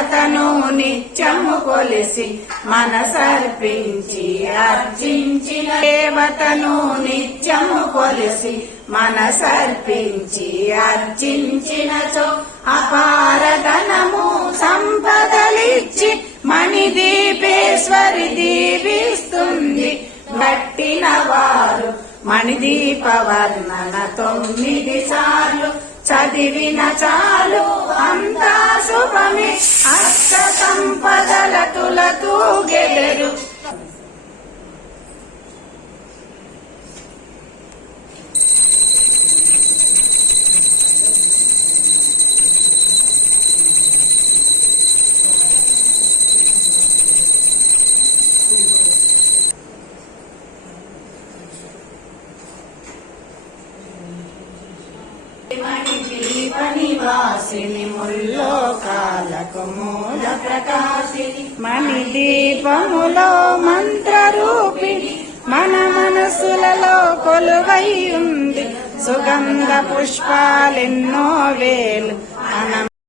దేవతను నిత్యము కొలిసి మనసర్పించి అర్చించిన దేవతను నిత్యము కొలిసి మనసర్పించి అర్చించినచో అపారధనము సంపదలిచ్చి మణిదీపేశ్వరి దీవిస్తుంది. గట్టిన వారు మణిదీప వర్ణన 9 సార్లు చదివిన చాలు అంతా శుభమే. అష్ట సంపదల తులతూగెదరు. మణిదీపనివాసిని ముల్లోకాలకు మూల ప్రకాశిని మణిదీపములో మంత్రరూపిణి మన మనసులలో కొలువై ఉంది. సుగంధ పుష్పాలెన్నో వేలు